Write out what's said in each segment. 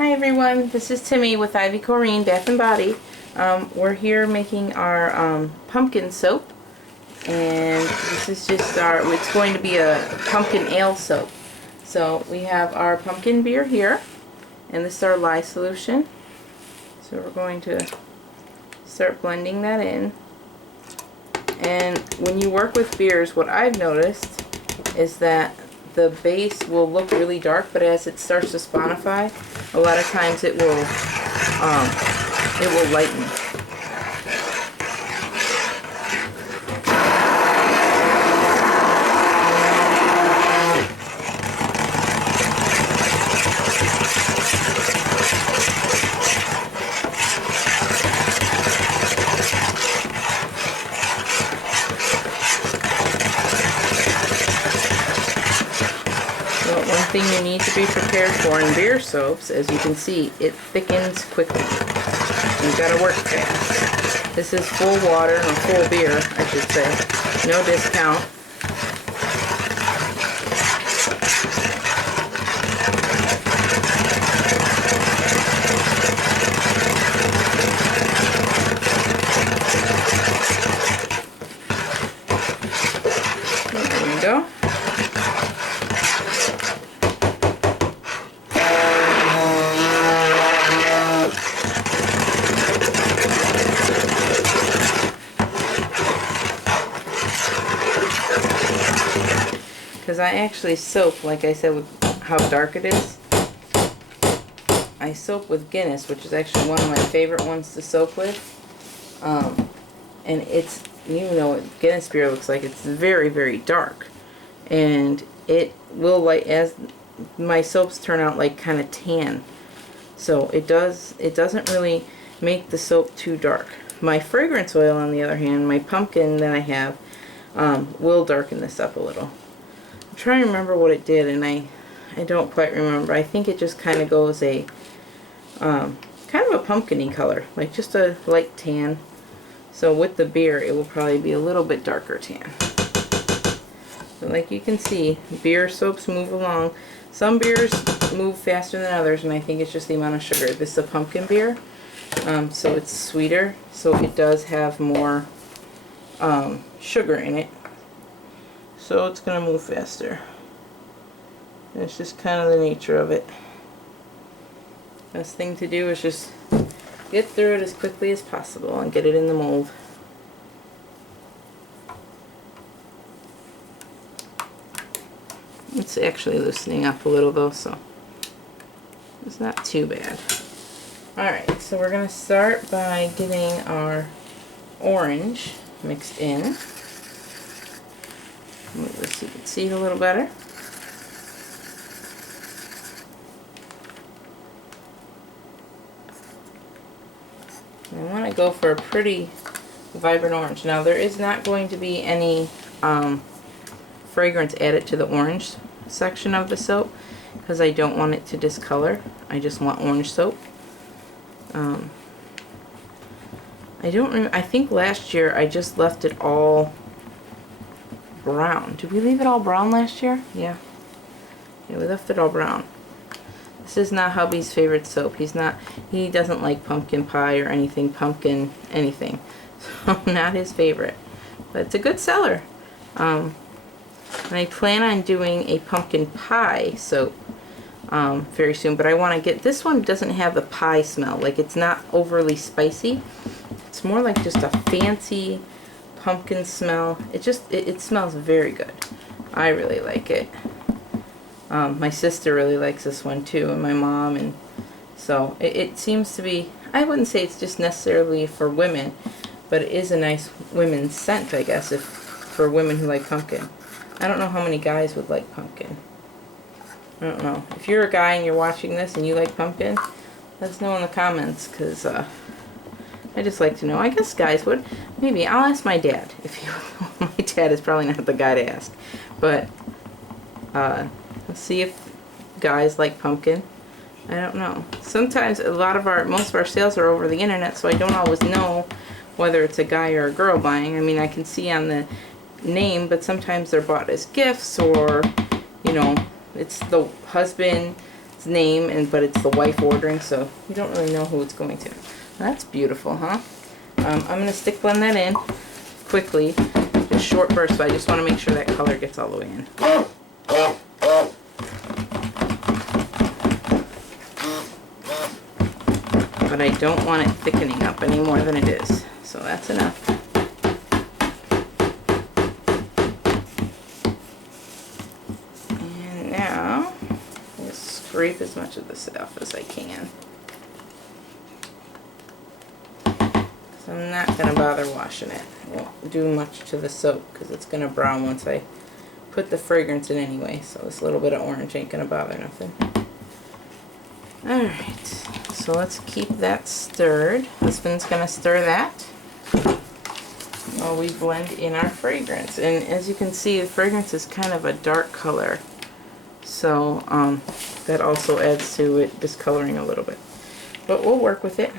Hi everyone, this is Timmy with Ivy Corrine Bath and Body. We're here making our pumpkin soap, and this is just it's going to be a pumpkin ale soap. So we have our pumpkin beer here, and this is our lye solution. So we're going to start blending that in. And when you work with beers, what I've noticed is that the base will look really dark, but as it starts to sponify, a lot of times it will lighten. One thing you need to be prepared for in beer soaps, as you can see, it thickens quickly. You've got to work fast. This is full water, or full beer, I should say. No discount. There we go. Because I actually soap, like I said, with how dark it is. I soap with Guinness, which is actually one of my favorite ones to soap with. And it's, even though what Guinness beer looks like, it's very, very dark. And it will, like, as my soaps turn out like kind of tan. So it doesn't really make the soap too dark. My fragrance oil, on the other hand, my pumpkin that I have, will darken this up a little. I'm trying to remember what it did, and I don't quite remember. I think it just kind of goes a kind of a pumpkin-y color, like just a light tan. So with the beer, it will probably be a little bit darker tan. So like you can see, beer soaps move along. Some beers move faster than others, and I think it's just the amount of sugar. This is a pumpkin beer, so it's sweeter, so it does have more sugar in it. So it's going to move faster. And it's just kind of the nature of it. Best thing to do is just get through it as quickly as possible and get it in the mold. It's actually loosening up a little though, so it's not too bad. Alright, so we're going to start by getting our orange mixed in. Move this so you can see it a little better. I want to go for a pretty vibrant orange. Now there is not going to be any fragrance added to the orange section of the soap because I don't want it to discolor. I just want orange soap. I think last year I just left it all brown. Did we leave it all brown last year? Yeah. Yeah, we left it all brown. This is not hubby's favorite soap. He doesn't like pumpkin pie or anything pumpkin anything. So not his favorite. But it's a good seller. And I plan on doing a pumpkin pie soap very soon, but I want to get, this one doesn't have the pie smell. Like, it's not overly spicy. It's more like just a fancy pumpkin smell. It smells very good. I really like it. My sister really likes this one too, and my mom, and so it seems to be, I wouldn't say it's just necessarily for women, but it is a nice women's scent, I guess, if for women who like pumpkin. I don't know how many guys would like pumpkin. I don't know. If you're a guy and you're watching this and you like pumpkin, let us know in the comments, because I just like to know. I guess guys would. Maybe I'll ask my dad if he would. My dad is probably not the guy to ask, but let's see if guys like pumpkin. I don't know. Sometimes most of our sales are over the internet, so I don't always know whether it's a guy or a girl buying. I mean, I can see on the name, but sometimes they're bought as gifts, or, you know, it's the husband name, but it's the wife ordering, so you don't really know who it's going to. That's beautiful, huh? I'm going to stick blend that in quickly, just short bursts, but I just want to make sure that color gets all the way in. But I don't want it thickening up any more than it is, so that's enough. And now, just scrape as much of this off as I can. So I'm not going to bother washing it. It won't do much to the soap because it's going to brown once I put the fragrance in anyway, so this little bit of orange ain't going to bother nothing. Alright, so let's keep that stirred. Husband's going to stir that while we blend in our fragrance. And as you can see, the fragrance is kind of a dark color, so that also adds to it discoloring a little bit. But we'll work with it.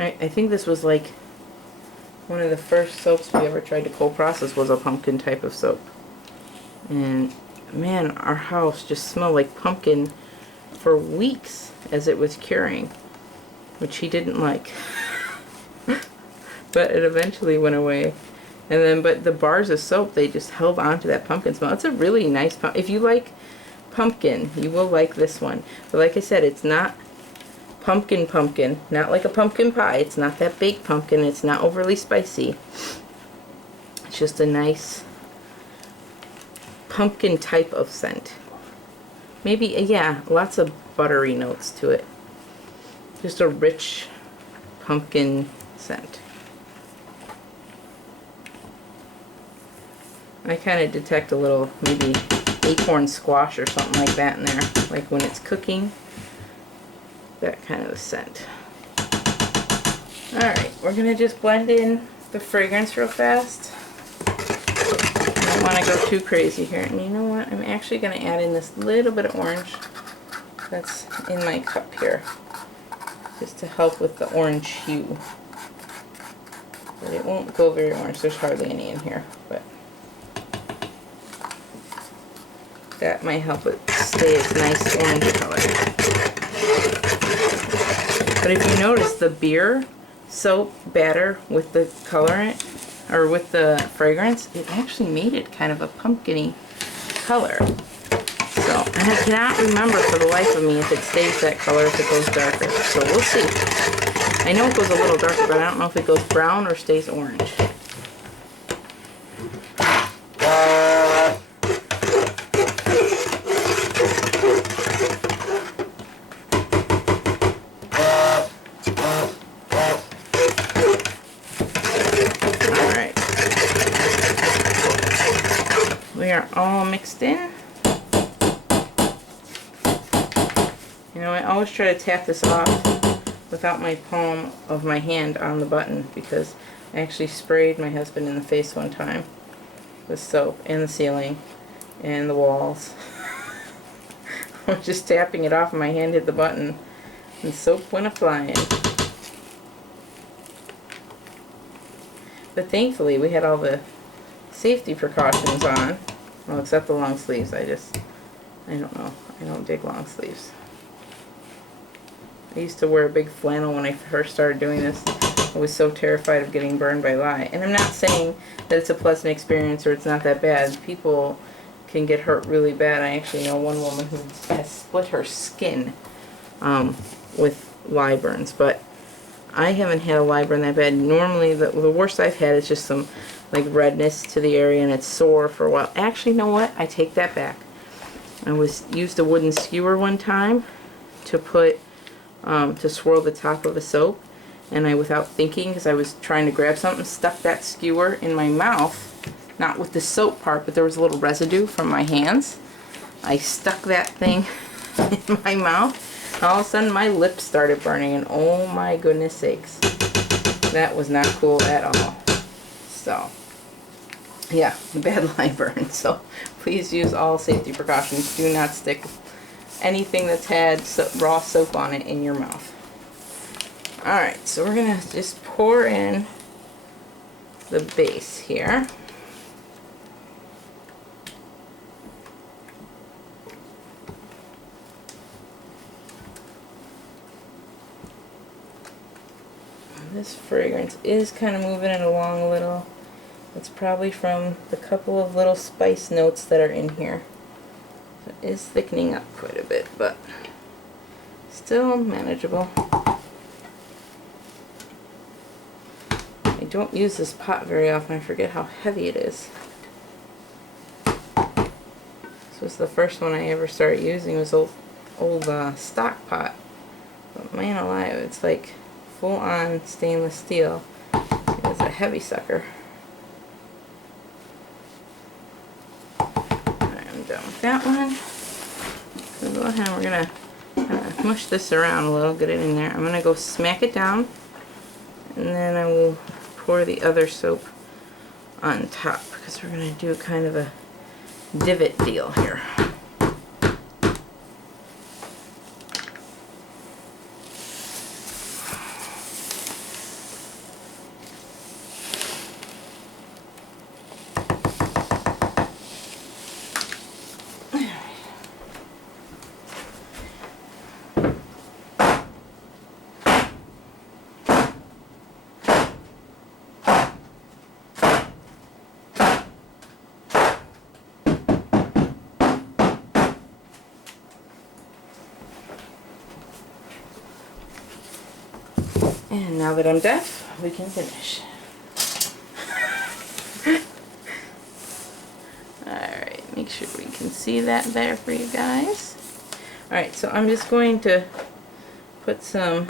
I think this was like one of the first soaps we ever tried to cold process was a pumpkin type of soap. And man, our house just smelled like pumpkin for weeks as it was curing, which he didn't like. But it eventually went away. And then, but the bars of soap, they just held on to that pumpkin smell. It's a really nice pumpkin. If you like pumpkin, you will like this one. But like I said, it's not pumpkin, not like a pumpkin pie. It's not that baked pumpkin. It's not overly spicy. It's just a nice pumpkin type of scent. Maybe, yeah, lots of buttery notes to it. Just a rich pumpkin scent. I kind of detect a little maybe acorn squash or something like that in there, like when it's cooking. That kind of a scent. Alright, we're going to just blend in the fragrance real fast. I don't want to go too crazy here. And you know what? I'm actually going to add in this little bit of orange that's in my cup here, just to help with the orange hue. But it won't go very orange. There's hardly any in here, but that might help it stay its nice orange color. But if you notice, the beer soap batter with the colorant, or with the fragrance, it actually made it kind of a pumpkin-y color. So, and I cannot remember for the life of me if it stays that color, if it goes darker. So we'll see. I know it goes a little darker, but I don't know if it goes brown or stays orange. We are all mixed in. You know, I always try to tap this off without my palm of my hand on the button, because I actually sprayed my husband in the face one time with soap, and the ceiling and the walls. I was just tapping it off and my hand hit the button and soap went a-flying. But thankfully we had all the safety precautions on. Well, except the long sleeves. I don't know. I don't dig long sleeves. I used to wear a big flannel when I first started doing this. I was so terrified of getting burned by lye. And I'm not saying that it's a pleasant experience or it's not that bad. People can get hurt really bad. I actually know one woman who has split her skin with lye burns. But I haven't had a lye burn that bad. Normally, the worst I've had is just some like redness to the area and it's sore for a while. Actually, you know what? I take that back. I used a wooden skewer one time to put to swirl the top of a soap, and I, without thinking, because I was trying to grab something, stuck that skewer in my mouth, not with the soap part, but there was a little residue from my hands. I stuck that thing in my mouth, and all of a sudden my lips started burning, and oh my goodness sakes, that was not cool at all. So yeah, bad lye burn. So please use all safety precautions. Do not stick anything that's had raw soap on it in your mouth. Alright, so we're going to just pour in the base here. This fragrance is kind of moving it along a little. It's probably from the couple of little spice notes that are in here. So it is thickening up quite a bit, but still manageable. I don't use this pot very often. I forget how heavy it is. This was the first one I ever started using. It was old stock pot. But man alive, it's like full-on stainless steel. It's a heavy sucker. Alright, I'm done with that one. So go ahead and we're going to mush this around a little, get it in there. I'm going to go smack it down, and then I will pour the other soap on top, because we're going to do kind of a divot deal here. And now that I'm deaf, we can finish. Alright, make sure we can see that there for you guys. Alright, so I'm just going to put some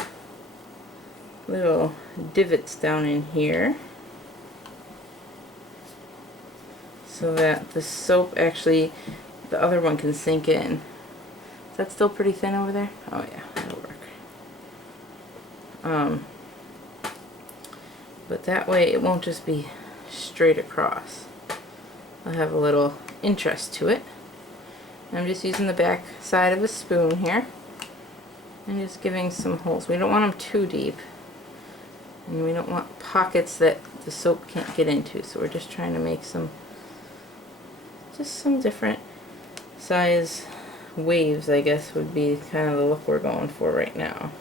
little divots down in here so that the soap actually, the other one can sink in. Is that still pretty thin over there? Oh yeah, that'll work. But that way it won't just be straight across. I'll have a little interest to it. I'm just using the back side of a spoon here and just giving some holes. We don't want them too deep, and we don't want pockets that the soap can't get into, so we're just trying to make some different size waves, I guess would be kind of the look we're going for right now.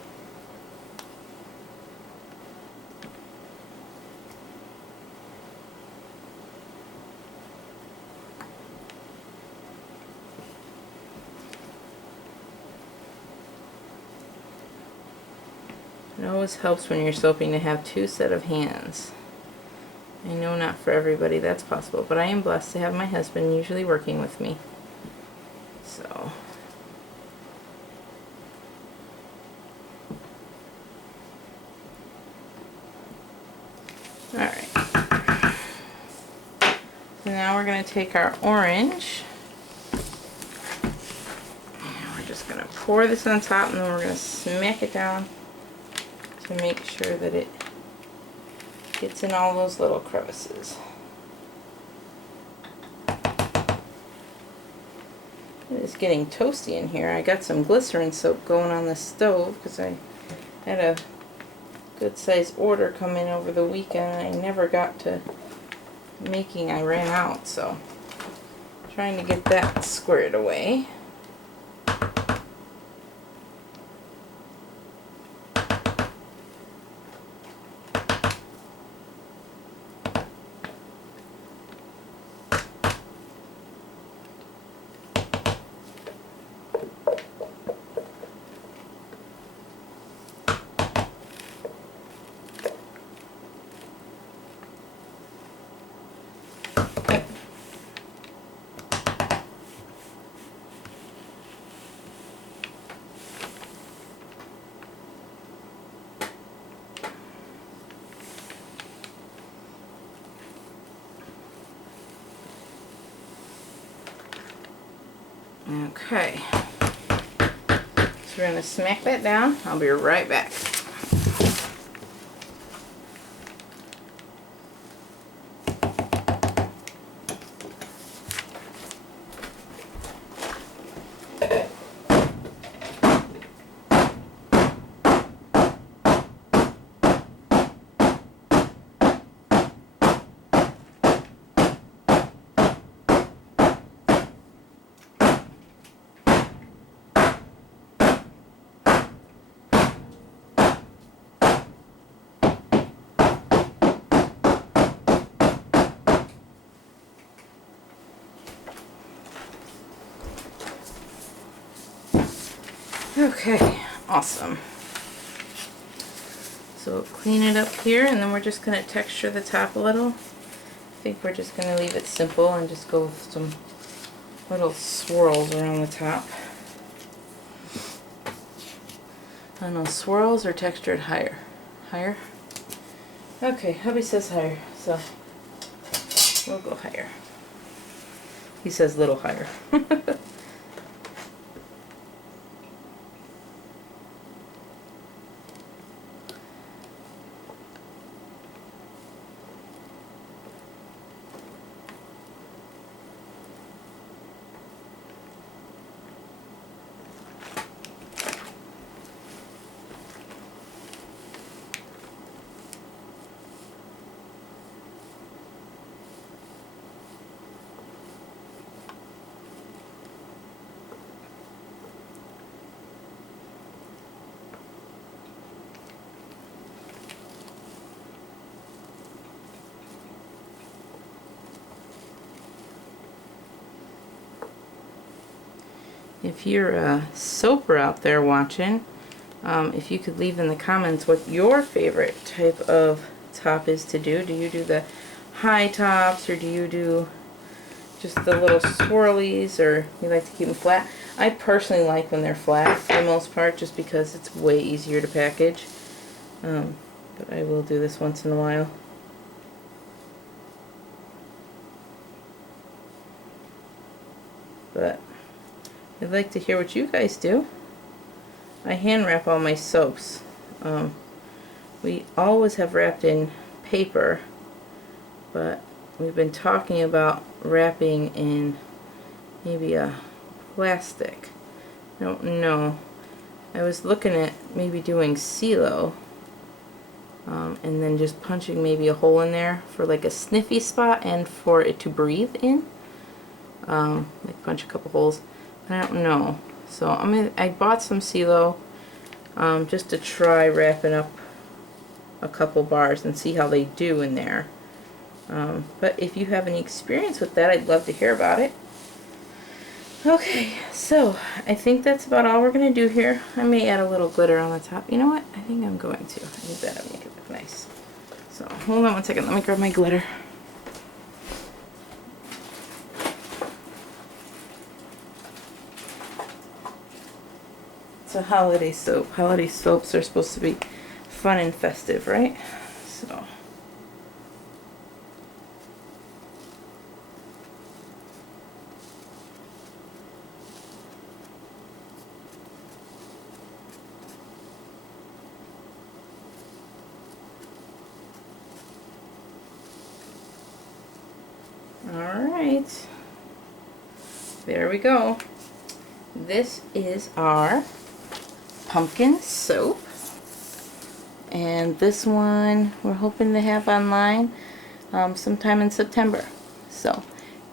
It always helps when you're soaping to have two set of hands. I know not for everybody that's possible, but I am blessed to have my husband usually working with me. So alright. So now we're going to take our orange. And we're just going to pour this on top, and then we're going to smack it down to make sure that it gets in all those little crevices. It is getting toasty in here. I got some glycerin soap going on the stove because I had a good sized order come in over the weekend and I never got to making. I ran out, so trying to get that squared away. Okay, so we're going to smack that down. I'll be right back. Okay, awesome. So clean it up here, and then we're just going to texture the top a little. I think we're just going to leave it simple and just go with some little swirls around the top. I don't know, swirls or textured higher? Higher? Okay, hubby says higher, so we'll go higher. He says little higher. If you're a soaper out there watching, if you could leave in the comments what your favorite type of top is to do. Do you do the high tops, or do you do just the little swirlies, or you like to keep them flat? I personally like when they're flat for the most part, just because it's way easier to package. But I will do this once in a while. But I'd like to hear what you guys do. I hand wrap all my soaps. We always have wrapped in paper, but we've been talking about wrapping in maybe a plastic. I don't know. I was looking at maybe doing CeeLo, and then just punching maybe a hole in there for like a sniffy spot and for it to breathe in. Like punch a couple holes. I don't know. So I bought some CeeLo just to try wrapping up a couple bars and see how they do in there. But if you have any experience with that, I'd love to hear about it. Okay, so I think that's about all we're going to do here. I may add a little glitter on the top. You know what? I think I'm going to. I think that'll make it look nice. So hold on one second. Let me grab my glitter. It's a holiday soap. Holiday soaps are supposed to be fun and festive, right? So. Alright. There we go. This is our pumpkin soap, and this one we're hoping to have online sometime in September. So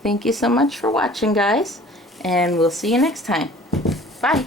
thank you so much for watching, guys, and we'll see you next time. Bye.